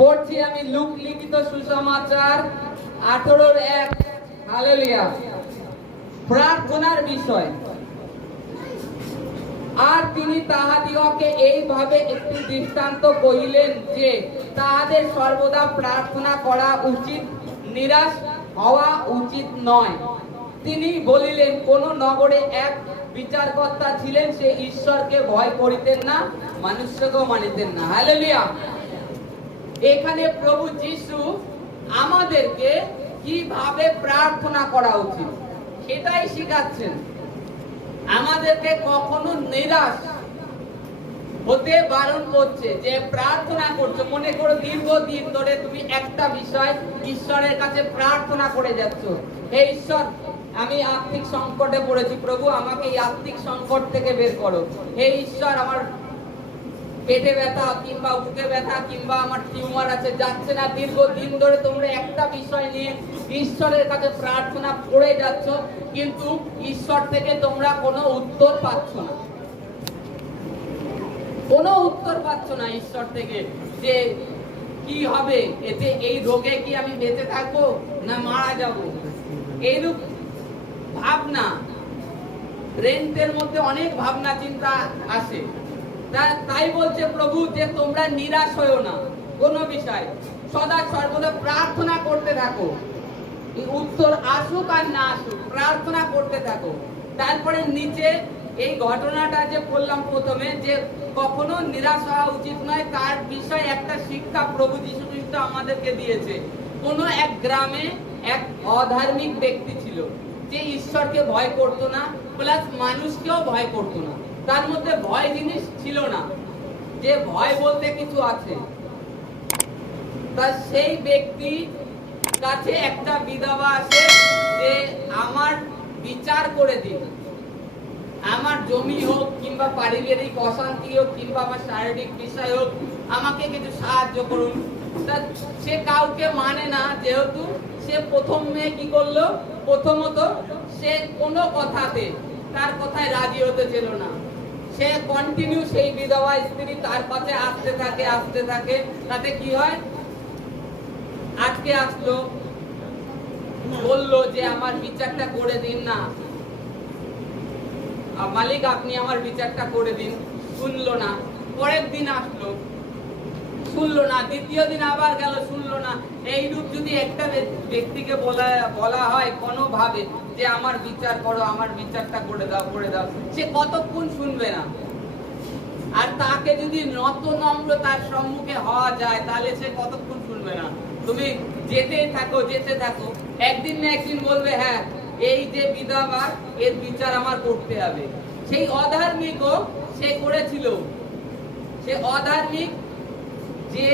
পড়ছি আমি লুক লিখিত সুসমাচার 18:1। হালেলুয়া। প্রার্থনার বিষয়। আর তিনি তাহাদিগকে এইভাবে একটি দৃষ্টান্ত কহিলেন যে তাহাদের সর্বদা প্রার্থনা করা উচিত, নিরাশ হওয়া উচিত নয়। তিনি বলিলেন, কোন নগরে এক বিচারকর্তা ছিলেন, সে ঈশ্বরকে ভয় করিতেন না, মানুষকেও মানিতেন না। হালেলুয়া। এখানে প্রভু যিশু আমাদেরকে কিভাবে প্রার্থনা করা উচিত সেটাই শেখাচ্ছেন। আমাদেরকে কখনো নিরাশ হতে বারণ করছে। যে প্রার্থনা করছো, মনে করো দীর্ঘদিন ধরে তুমি একটা বিষয় ঈশ্বরের কাছে প্রার্থনা করে যাচ্ছ, হে ঈশ্বর আমি আর্থিক সংকটে পড়েছি, প্রভু আমাকে এই আর্থিক সংকট থেকে বের করো। হে ঈশ্বর আমার পেটে ব্যথা কিংবা বুকে ব্যথা কিংবা আমার টিউমার আছে, যাচ্ছে না। দীর্ঘদিন ধরে তোমরা একটা বিষয় নিয়ে ঈশ্বরের কাছে প্রার্থনা করে যাচ্ছ, কিন্তু ঈশ্বর থেকে তোমরা কোনো উত্তর পাচ্ছ না, কোনো উত্তর পাচ্ছ না ঈশ্বর থেকে। যে কি হবে এতে, এই রোগে কি আমি বেঁচে থাকবো না মারা যাব, এইরূপ ভাবনা, রেন্টের মধ্যে অনেক ভাবনা চিন্তা আসে। তাই বলছে প্রভু যে তোমরা নিরাশ হয়ো না কোন বিষয়, সদা সর্বদা প্রার্থনা করতে থাকো। উত্তর আসুক আর না আসুক, প্রার্থনা করতে থাকো। তারপরে নিচে এই ঘটনাটা যে বললাম প্রথমে, যে কখনো নিরাশ হওয়া উচিত নয়, তার বিষয়ে একটা শিক্ষা প্রভু যীশু খ্রিস্ট আমাদেরকে দিয়েছে। কোন এক গ্রামে এক অধার্মিক ব্যক্তি ছিল, যে ঈশ্বরকে ভয় করতো না, প্লাস মানুষকেও ভয় করতো না। তার মধ্যে ভয় জিনিস ছিল না, যে ভয় বলতে কিছু আছে। তা সেই ব্যক্তি কাছে একটা বিধবা আসে যে আমার বিচার করে দিন, আমার জমি হোক কিংবা পারিবারিক অশান্তি হোক কিংবা আমার শারীরিক বিষয় হোক, আমাকে কিছু সাহায্য করুন। সে কাউকে মানে না, যেহেতু সে প্রথম মেয়ে কি করলো, প্রথমত সে কোনো কথাতে তার কথায় রাজি হতে ছিল না। সে কন্টিনিউ সেই বিধবা স্ত্রী তার কাছে আসতে থাকে। তাতে কি হয়, আজকে আসলো, বললো যে আমার বিচারটা করে দিন না মালিক, আপনি আমার বিচারটা করে দিন। শুনলো না। পরের দিন আসলো, শুনলো না। দ্বিতীয় দিন আবার গেল, শুনলো না। এইরূপ যদি একটা ব্যক্তিকে বলা হয় কোনো ভাবে যে আমার বিচার করো, আমার বিচারটা করে দাও, সে কতক্ষণ শুনবে না। আর তাকে যদি নত নম্র তার সম্মুখে হওয়া যায়, তাহলে সে কতক্ষণ শুনবে না। তুমি যেতে থাকো, একদিন না একদিন বলবে, হ্যাঁ এই যে বিধবা, এর বিচার আমার করতে হবে। সেই অধার্মিকও সে করেছিল। সে অধার্মিক যে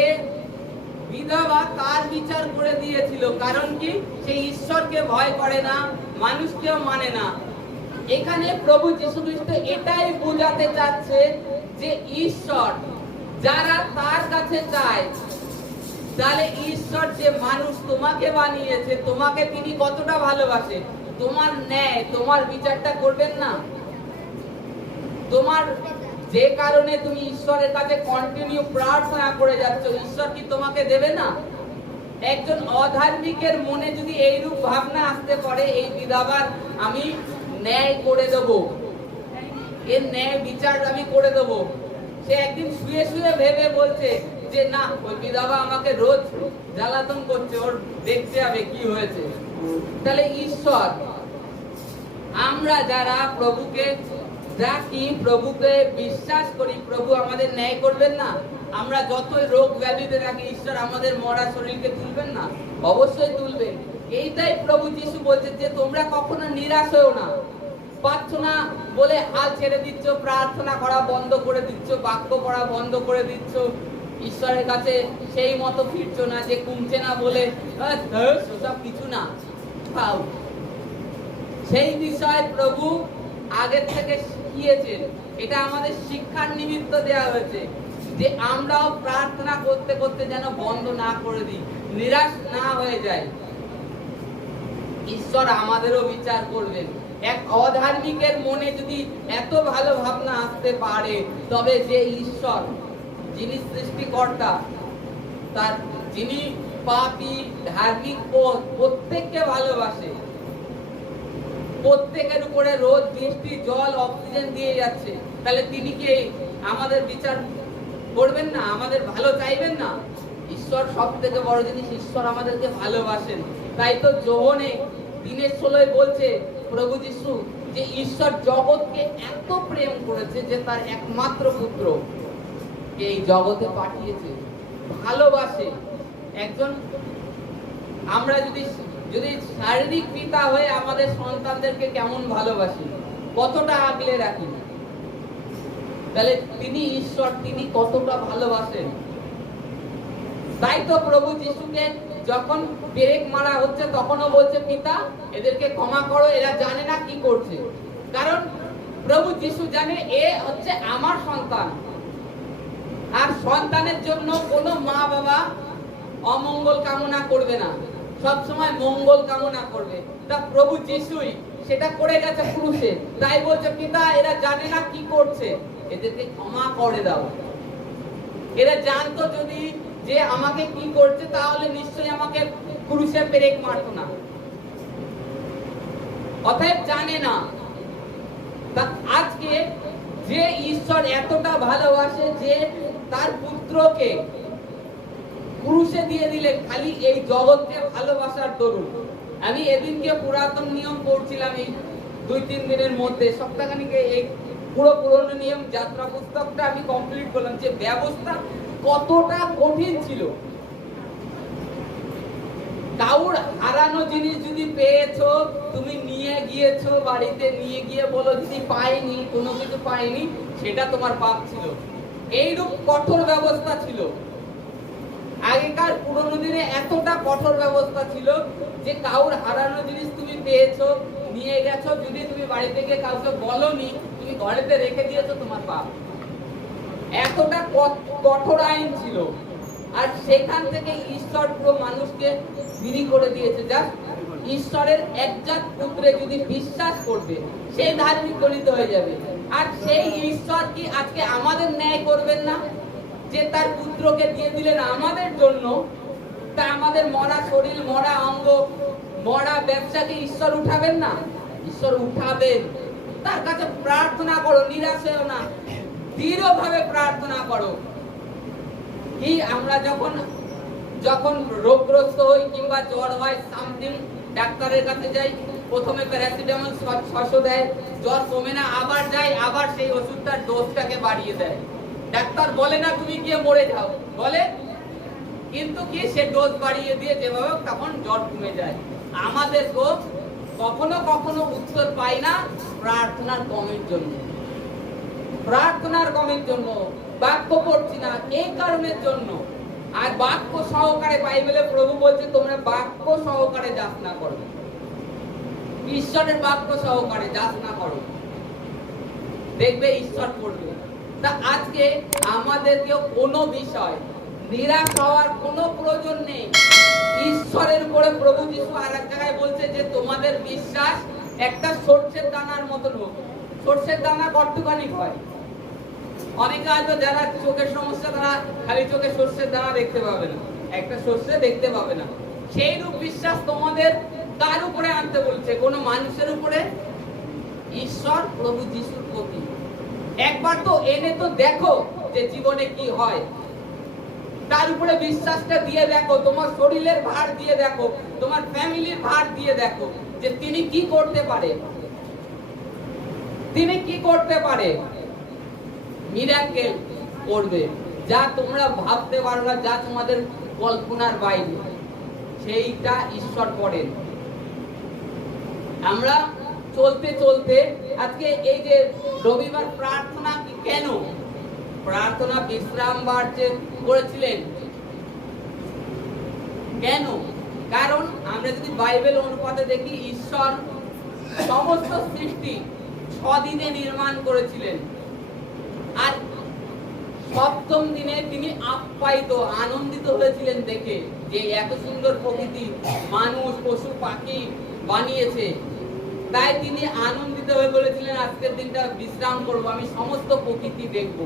বিধবা, তার বিচার করে দিয়েছিল। কারণ কি, সে ঈশ্বরকে ভয় করে না, মানুষকেও মানে না। এখানে প্রভু যীশু খ্রিস্ট এটাই বোঝাতে চাচ্ছে যে ঈশ্বর যারা তার কাছে চায়, তাহলে ঈশ্বর যে মানুষ তোমাকে বানিয়েছে, তোমাকে তিনি কতটা ভালোবাসে, তোমার ন্যায়, তোমার বিচারটা করবেন না? তোমার যে কারণে তুমি ঈশ্বরের কাছে কন্টিনিউ প্রার্থনা করে যাচ্ছ, ঈশ্বর কি তোমাকে দেবে না? একজন অধার্মিকের মনে যদি এইরূপ ভাবনা আসতে পারে, এই বিধবার আমি ন্যায় করে দেব, এর ন্যায় বিচার আমি করে দেব। সে একদিন শুয়ে ভেবে বলছে যে না, ওই বিধবা আমাকে রোজ জ্বালাতন করছে, ওর দেখতে হবে কি হয়েছে। তাহলে ঈশ্বর, আমরা যারা প্রভুকে ডাকি, প্রভুকে বিশ্বাস করি, প্রভু আমাদের ন্যায় করবেন না? আমরা যতই রোগ ব্যাধিতে থাকি, ঈশ্বর আমাদের মরা শরীরকে তুলবেন না? অবশ্যই তুলবেন। এইটাই প্রভু যীশু বলছে যে তোমরা কখনো নিরাশ হও না। পাচ্ছ না বলে হাল ছেড়ে দিচ্ছ, প্রার্থনা করা বন্ধ করে দিচ্ছ, বাক্য পড়া বন্ধ করে দিচ্ছ, ঈশ্বরের কাছে সেই মতো ফিরছো না, যে কমছে না বলে সব কিছু না পাও। সেই বিষয়ে প্রভু আগের থেকে শিখিয়েছেন। এটা আমাদের শিক্ষার নিমিত্ত দেওয়া হয়েছে, যে আমরাও প্রার্থনা করতে করতে যেন বন্ধ না করে দিই, নিরাশ না হয়ে যায়। ঈশ্বর আমাদেরও বিচার করবেন। এক অধার্মিকের মনে যদি এত ভালো ভাবনা আসতে পারে, তবে যে ঈশ্বর, যিনি সৃষ্টিকর্তা, তার যিনি পাপী ধার্মিক প্রত্যেককে ভালোবাসে, প্রত্যেকের উপরে রোদ বৃষ্টি জল অক্সিজেন দিয়ে যাচ্ছে, তাহলে তিনি কি আমাদের বিচার করবেন না? আমাদের ভালো চাইবেন না? ঈশ্বর সব থেকে বড় জিনিস, ঈশ্বর আমাদেরকে ভালোবাসেন। তাই তো যোহনে 3:16 বলছে প্রভু যিশু যে ঈশ্বর জগৎকে এত প্রেম করেছে যে তার একমাত্র পুত্র এই জগতে পাঠিয়েছে। ভালোবাসে একজন, আমরা যদি শারীরিক পিতা হয়ে আমাদের সন্তানদেরকে কেমন ভালোবাসি, কতটা আগলে রাখি, তাহলে তিনি ঈশ্বর, তিনি কতটা ভালোবাসেন। তাই তো প্রভু যিশুকে যখন পেরেক মারা হচ্ছে তখনও বলছে পিতা এদেরকে ক্ষমা করো, এরা জানে না কি করছে। কারণ প্রভু যিশু জানে এ হচ্ছে আমার সন্তান, আর সন্তানের জন্য কোনো মা বাবা অমঙ্গল কামনা করবে না, সব সময় মঙ্গল কামনা করবে। তা প্রভু যিশুই সেটা করে গেছে ক্রুশে, তাই বলছে পিতা এরা জানে না কি করছে, এদেরকে ক্ষমা করে দাও। এরা জানতো যদি যে আমাকে কি করছে তাহলে নিশ্চয়ই আমাকে ক্রুশে পেরেক মারতো না, অতএব জানে না। তা আজকে যে ঈশ্বর এতটা ভালোবাসে যে তার পুত্রকে ক্রুশে দিয়ে দিলেন খালি এই জগৎকে ভালোবাসার দরুন। আমি এদিনকে পুরাতন নিয়ম পড়ছিলাম, এই 2-3 দিনের মধ্যে সপ্তাহখানিকে এই পুরো পুরনো নিয়ম যাত্রা পুস্তকটা আমি কমপ্লিট করলাম, যে ব্যবস্থা কতটা কঠিন ছিল। কাউর হারানো জিনিস যদি পেয়েছো, তুমি নিয়ে গিয়েছো বাড়িতে, নিয়ে গিয়ে বলো যদি পাইনি, কোনো কিছু পাইনি, সেটা তোমার পাপ ছিল। এইরূপ কঠোর ব্যবস্থা ছিল আগেকার পুরনো দিনে। এতটা কঠোর ব্যবস্থা ছিল যে কাউর হারানো জিনিস তুমি পেয়েছো, নিয়ে গেছো, যদি তুমি বাড়ি থেকে কাউকে বলনি, তুমি ঘরেতে রেখে দিয়েছো, তোমার পাপ। এতটা কঠোর আইন ছিল। আর সেখান থেকে ঈশ্বর পুরো মানুষকে বিলি করে দিয়েছে, যা ঈশ্বরের একজাত পুত্রে যদি বিশ্বাস করবে সে ধার্মিক গণিত হয়ে যাবে। আর সেই ঈশ্বর কি আজকে আমাদের ন্যায় করবেন না? যে তার পুত্রকে দিয়ে দিলেন আমাদের জন্য, তা আমাদের মরা শরীর, মরা অঙ্গ, মরা ব্যবসাকে ঈশ্বর উঠাবেন না? ঈশ্বর উঠাবেন। তার কাছে প্রার্থনা করো, নিরাশ হও না, দৃঢ়ভাবে প্রার্থনা করো। কি আমরা যখন রোগগ্রস্ত হই কিংবা জ্বর হয়, সামথিং, ডাক্তারের কাছে যাই, প্রথমে প্যারাসিটামল 600 দেয়, জ্বর কমে না, আবার যাই, আবার সেই ওষুধটার ডোজটাকে বাড়িয়ে দেয়। ডাক্তার বলে না তুমি গিয়ে মরে যাও, বলে, কিন্তু কি সে ডোজ বাড়িয়ে দিয়ে যেভাবে তখন জ্বর কমে যায়। আমাদের তো কখনো কখনো উত্তর পাই না প্রার্থনার কমের জন্য, প্রার্থনার কমের জন্য, বাক্য পড়ছি না এই কারণের জন্য। আর বাক্য সহকারে বাইবেলে প্রভু বলছে তোমরা বাক্য সহকারে যাচনা করো, ঈশ্বরের বাক্য সহকারে যাচনা করো, দেখবে ঈশ্বর করবে। তা আজকে আমাদেরকে কোনো বিষয় নিরাশ হওয়ার কোনো প্রয়োজন নেই। ঈশ্বরের উপরে প্রভু যিশু আরেক জায়গায় বলছে যে তোমাদের বিশ্বাস একটা সরষের দানার মতন হোক। সরষের দানা কতখানি হয়? অনেকে হয়তো যারা চোখের সমস্যা তারা খালি চোখে সরষের দানা দেখতে পাবে না, একটা সরষে দেখতে পাবে না। সেই রূপ বিশ্বাস তোমাদের কার উপরে আনতে বলছে? কোনো মানুষের উপরে? ঈশ্বর প্রভু যিশুর প্রতি একবার তো এনে তো দেখো যে জীবনে কি হয়। তার উপরে বিশ্বাসটা দিয়ে দেখো, তোমার শরীরের ভার দিয়ে দেখো, তোমার ফ্যামিলির ভার দিয়ে দেখো যে তিনি কি করতে পারে, তিনি কি করতে পারে। মিরাকেল করবে যা তোমরা ভাবতে পারো না, যা তোমাদের কল্পনার বাইরে, সেইটা ঈশ্বর করেন। আমরা চলতে চলতে আজকে এই যে রবিবার প্রার্থনা কেন? প্রার্থনা বিশ্রামবার যে করেছিলেন কেন? কারণ আমরা যদি বাইবেল অনুপাতে দেখি, ঈশ্বর সমস্ত সৃষ্টি 6 দিনে নির্মাণ করেছিলেন, আর 7ম দিনে তিনি আপ্যায়িত, আনন্দিত হয়েছিলেন দেখে যে এত সুন্দর প্রকৃতি, মানুষ, পশু পাখি বানিয়েছে। তাই তিনি আনন্দিত হয়ে বলেছিলেন আজকের দিনটা বিশ্রাম করব, আমি সমস্ত প্রকৃতি দেখব,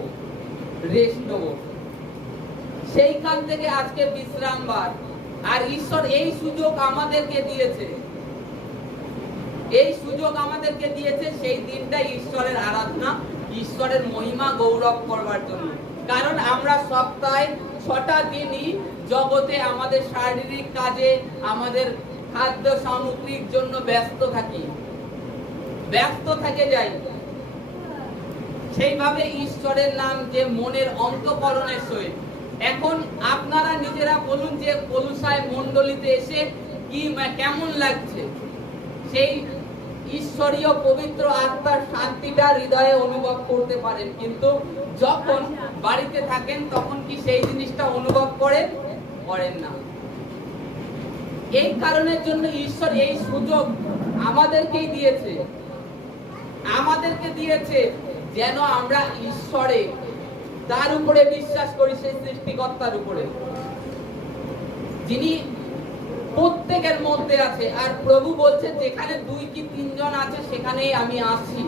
রেস্ট নেব। সেইখান থেকে আজকে বিশ্রামবার। আর ঈশ্বর এই সুযোগ আমাদেরকে দিয়েছে, এই সুযোগ আমাদেরকে দিয়েছে সেই দিনটা ঈশ্বরের আরাধনা, ঈশ্বরের মহিমা গৌরব করবার জন্য। কারণ আমরা সপ্তাহে 6টা দিনই জগতে আমাদের শারীরিক কাজে, আমাদের খাদ্য সামগ্রীর জন্য ব্যস্ত থেকে যাই। সেইভাবে ঈশ্বরের নাম যে মনের অন্তঃকরণের সহিত। এখন আপনারা নিজেরা বলুন যে কলুসায় মণ্ডলীতে এসে কি কেমন লাগছে? সেই ঈশ্বরীয় পবিত্র আত্মার শান্তিটা হৃদয়ে অনুভব করতে পারেন, কিন্তু যখন বাড়িতে থাকেন তখন কি সেই জিনিসটা অনুভব করেন না। এই কারণের জন্য ঈশ্বর এই সুযোগ আমাদেরকেই দিয়েছে যেন আমরা ঈশ্বরে তার উপরে বিশ্বাস করি, সেই সৃষ্টিকর্তার উপরে, যিনি প্রত্যেকের মধ্যে আছে। আর প্রভু বলছে যেখানে 2 কি 3 জন আছে সেখানেই আমি আছি,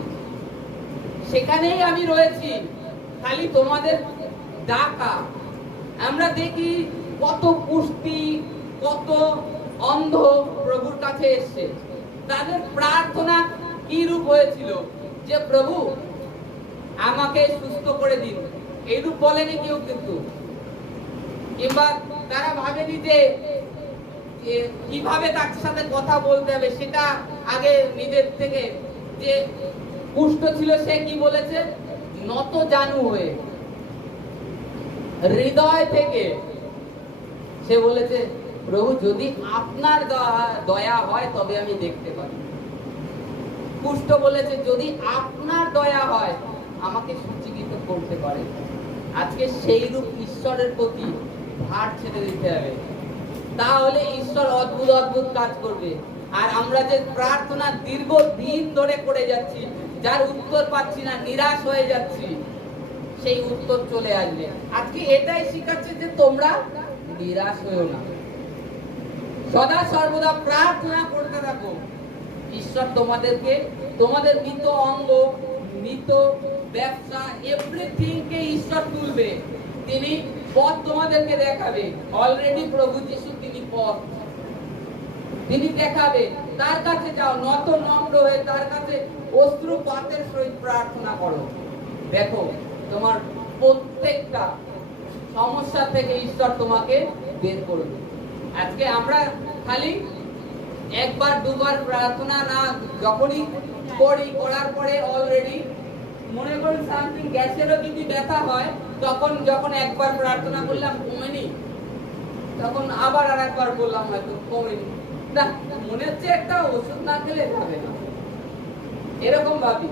সেখানেই আমি রয়েছি, খালি তোমাদের ডাকা। আমরা দেখি কত কুষ্টি, কত অন্ধ প্রভুর কাছে এসেছে, তাদের প্রার্থনা কি রূপ হয়েছিল যে প্রভু আমাকে সুস্থ করে দিন, এইরূপ বলেনি কেউ, কিন্তু কিংবা তারা ভাবেনি যে কিভাবে তার সাথে কথা বলতে হবে সেটা আগে নিজের থেকে। যে কুষ্ঠ ছিল সে কি বলেছে? নত জানু হয়ে হৃদয় থেকে সে বলেছে প্রভু যদি আপনার দয়া হয় তবে আমি দেখতে পারি। কুষ্ঠ বলেছে যদি আপনার দয়া হয় আমাকে সূচীকৃত করতে পারে। আজকে সেই রূপ ঈশ্বরের প্রতি ভার ছেড়ে দিতে হবে, তাহলে ঈশ্বর অদ্ভুত অদ্ভুত কাজ করবে। আর আমরা যে প্রার্থনা দীর্ঘদিন ধরে করে যাচ্ছি, যার উত্তর পাচ্ছি না, নিরাশ হয়ে যাচ্ছি, সেই উত্তর চলে আসবে। আজকে এটাই শিখাচ্ছে যে তোমরা নিরাশ হয়েও না, সদা সর্বদা প্রার্থনা করতে থাকো। ঈশ্বর তোমাদেরকে, তোমাদের মৃত অঙ্গ, মৃত ব্যবসা, এভরিথিং কে ঈশ্বর তুলবে। তিনি পথ তোমাদেরকে দেখাবে। অলরেডি প্রভু যিশু তিনি পথ, তিনি দেখাবে। তার কাছে যাও, নত নম্র হয়ে তার কাছে অশ্রুপাতের সহিত প্রার্থনা করো। দেখো তোমার প্রত্যেকটা সমস্যা থেকে ঈশ্বর তোমাকে বের করবে। আজকে আমরা খালি একবার দুবার প্রার্থনা না, যখনই করার পরে অলরেডি মনে করুন সামথিং গ্যাসেরও যদি ব্যথা হয়, তখন যখন একবার প্রার্থনা করলাম কমেনি, তখন আবার আর একবার বললাম হয়তো কমেনি, না মনে হচ্ছে একটা ওষুধ না খেলে হবে না, এরকম ভাবি।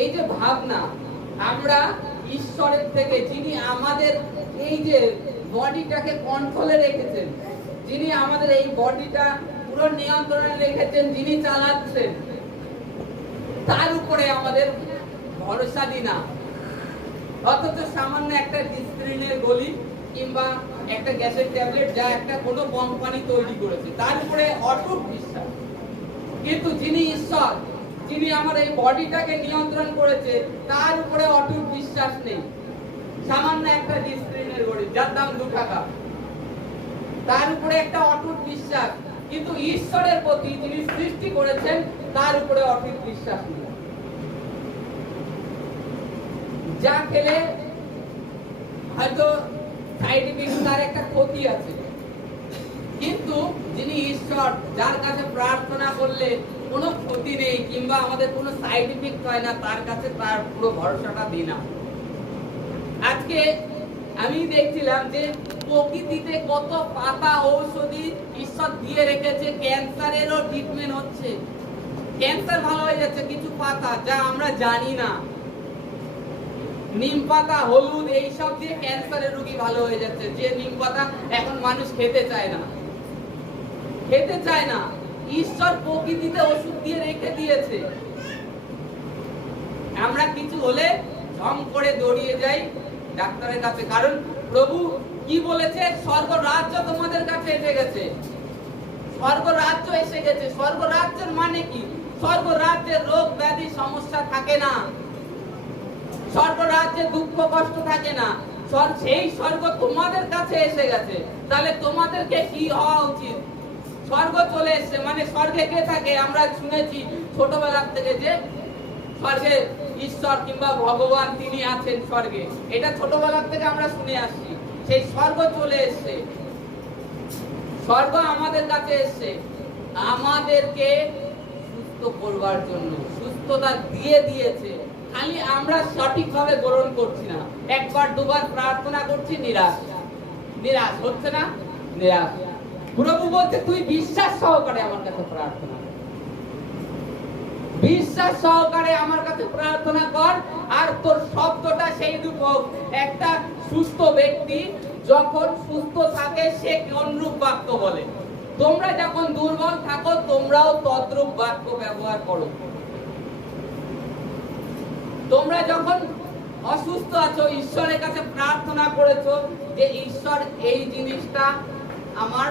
এই যে ভাবনা, আমরা ঈশ্বরের থেকে, যিনি আমাদের এই যে বডিটাকে কন্ট্রোলে রেখেছেন, যিনি আমাদের এই বডিটা পুরো নিয়ন্ত্রণে রেখেছেন, যিনি চালাচ্ছেন, তার উপরে আমাদের ভরসা দিই না। অথচ সামান্য একটা ডিসপ্রিনের গলি কিংবা একটা গ্যাসের ট্যাবলেট যা একটা কোনো কোম্পানি তৈরি করেছে, তার উপরে অটুট বিশ্বাস। কিন্তু যিনি ঈশ্বর, যিনি আমার এই বডিটাকে নিয়ন্ত্রণ করেছে, তার উপরে অটুট বিশ্বাস নেই। সামান্য একটা ডিসপ্রিনের গলি যার দাম 2 টাকা, তার উপরে একটা অটুট বিশ্বাস। কিন্তু ঈশ্বরের প্রতি, যিনি সৃষ্টি করেছেন, তার উপরে অটুট বিশ্বাস নেই। যা খেলে হয়তো সাইড ইফেক্ট, তার একটা ক্ষতি আছে, কিন্তু যিনি ঈশ্বর, যার কাছে প্রার্থনা করলে কোনো ক্ষতি নেই কিংবা আমাদের কোনো সাইড ইফেক্ট হয় না, তার কাছে তার পুরো ভরসাটা দিই না। আজকে আমি দেখছিলাম যে প্রকৃতিতে কত পাতা ঔষধি ঈশ্বর দিয়ে রেখেছে, ক্যান্সারেরও ট্রিটমেন্ট হচ্ছে, ক্যান্সার ভালো হয়ে যাচ্ছে কিছু পাতা যা আমরা জানি না। নিম পাতা, হলুদ, এইসব দিয়ে ক্যান্সারের রোগী ভালো হয়ে যাচ্ছে, যে নিম পাতা এখন মানুষ খেতে চায় না। ঈশ্বর প্রকৃতিতে ওষুধ দিয়ে রেখে দিয়েছে। আমরা কিছু হলে ঝম করে দৌড়িয়ে যাই ডাক্তারের কাছে, কারণ প্রভু কি বলেছে? স্বর্গরাজ্য তোমাদের কাছে এসে গেছে। স্বর্গরাজ্য এসে গেছে। স্বর্গরাজ্যের মানে কি? স্বর্গরাজ্যে রোগ ব্যাধি সমস্যা থাকে না, স্বর্গরাজ্যে দুঃখ কষ্ট থাকে না। সেই স্বর্গ তোমাদের কাছে এসে গেছে, তাহলে তোমাদেরকে কি হওয়া উচিত? স্বর্গ চলে এসেছে মানে স্বর্গে কে থাকে? আমরা শুনেছি ছোটবেলা থেকে যে স্বর্গে ঈশ্বর কিংবা ভগবান তিনি আছেন স্বর্গে, এটা ছোটবেলা থেকে আমরা শুনে আসছি। সেই স্বর্গ চলে এসেছে, স্বর্গ আমাদের কাছে এসেছে আমাদেরকে সুস্থ করবার জন্য, সুস্থতা দিয়ে দিয়েছে। খালি আমরা সঠিকভাবে গ্রহণ করছি না, একবার দুবার প্রার্থনা করছি, নিরাশ হচ্ছে না, নিরাশ। প্রভু বলছে তুই বিশ্বাস সহকারে আমার কাছে প্রার্থনা কর, বিশ্বাস সহকারে আমার কাছে প্রার্থনা কর, আর তোর শব্দটা সেই রূপ হোক। একটা সুস্থ ব্যক্তি যখন সুস্থ থাকে সে অনুরূপ বাক্য বলে। তোমরা যখন দুর্বল থাকো তোমরাও তদ্রূপ বাক্য ব্যবহার করো। তোমরা যখন অসুস্থ আছো ঈশ্বরের কাছে প্রার্থনা করেছো যে ঈশ্বর এই জিনিসটা আমার,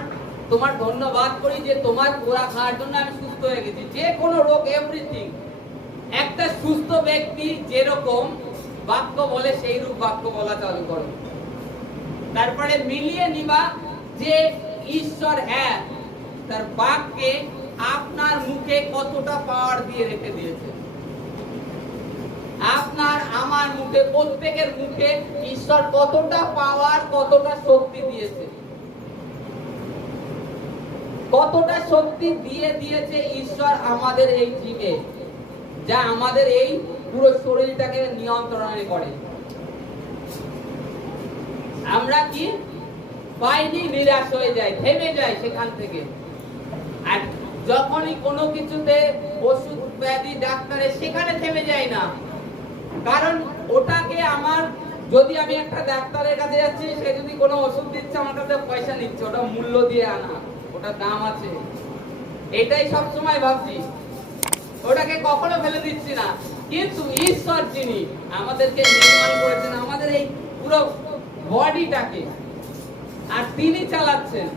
তোমার ধন্যবাদ করি যে তোমার পোড়া খাওয়ার জন্য আমি সুস্থ হয়ে গেছি। যে কোনো রোগ, এভরিথিং, একটা সুস্থ ব্যক্তি যেরকম বাক্য বলে সেই রূপ বাক্য বলা চালু করো। তারপরে মিলিয়ে নিবা যে ঈশ্বর হ্যাঁ তার বাক্যে আপনার মুখে কতটা পাওয়ার দিয়ে রেখে দিয়েছে। আপনার আমার মুখে, প্রত্যেকের মুখে ঈশ্বর কতটা পাওয়ার, কতটা শক্তি দিয়েছে, কতটা শক্তি দিয়ে দিয়েছে ঈশ্বর আমাদের এই জীবে, যা আমাদের এই পুরো শরীরটাকে নিয়ন্ত্রণে করে। আমরা কি পাইনি, নিরাশ হয়ে যাই, থেমে যাই সেখান থেকে। আর যখনই কোনো কিছুতে ওষুধ ব্যাধি ডাক্তারে, সেখানে থেমে যায় না। কারণ ওটাকে আমার, যদি আমি একটা ডাক্তারের কাছে যাচ্ছি, সে যদি কোনো ওষুধ দিচ্ছে আমার কাছে পয়সা নিচ্ছে, ওটা মূল্য দিয়ে আনা, ওটা দাম আছে, এটাই সব সময় ভাবছি, ওটাকে কখনো ফেলে দিচ্ছি না। কিন্তু ঈশ্বর যিনি আমাদেরকে নির্মাণ করেছেন, আমাদের এই পুরো বডিটাকে, আর তিনি চালাচ্ছেন,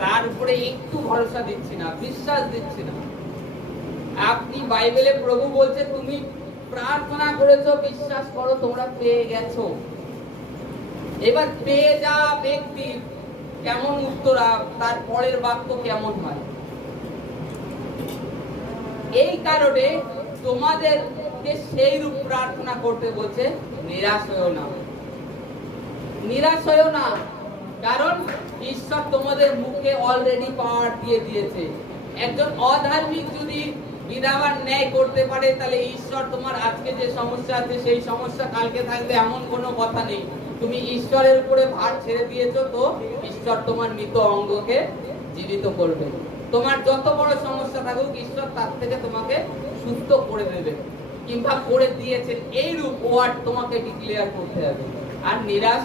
তার উপরে একটু ভরসা দিচ্ছি না, বিশ্বাস দিচ্ছি না। আপনি বাইবেলে প্রভু বলছে তুমি প্রার্থনা করেছো, বিশ্বাস করো তোমরা পেয়ে গেছো। এবার পেয়ে যাওয়া ব্যক্তি কেমন উত্তর, তার পরের বাক্য কেমন হয়? এই কারণে তোমাদেরকে সেই রূপ প্রার্থনা করতে বলছে, নিরাশ হয়েও না, নিরাশ হয়েও না। কারণ ঈশ্বর তোমাদের মুখে অলরেডি পাওয়ার দিয়ে দিয়েছে। একজন অধার্মিক যদি বিধাবার ন্যায় করতে পারে, তাহলে ঈশ্বর তোমার আজকে যে সমস্যা আছে সেই সমস্যা কালকে থাকবে এমন কোনো কথা নেই। তুমি ঈশ্বরের উপরে ভার ছেড়ে দিয়েছো, তো ঈশ্বর তোমার মৃত অঙ্গকে জীবিত করবে। তোমার যত বড় সমস্যা থাকুক ঈশ্বর তার থেকে তোমাকে সুস্থ করে দেবে, কিংবা করে দিয়েছেন, এই রূপ ওয়ার্ড তোমাকে ডিক্লেয়ার করতে হবে। আর নিরাশ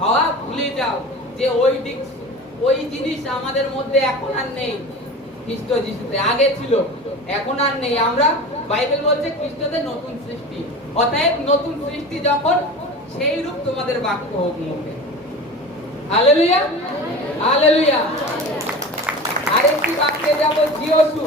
হওয়া ভুলে যাও যে ওই জিনিস আমাদের মধ্যে এখন আর নেই। খ্রিস্ট যিশুতে আগে ছিল, এখন আর নেই। আমরা, বাইবেল বলছে খ্রিস্টতে নতুন সৃষ্টি। অতএব নতুন সৃষ্টি যখন, সেই রূপ তোমাদের বাক্য হোক মুখে। Hallelujah, hallelujah. আরেকটি বাক্যে যাব, জিওসু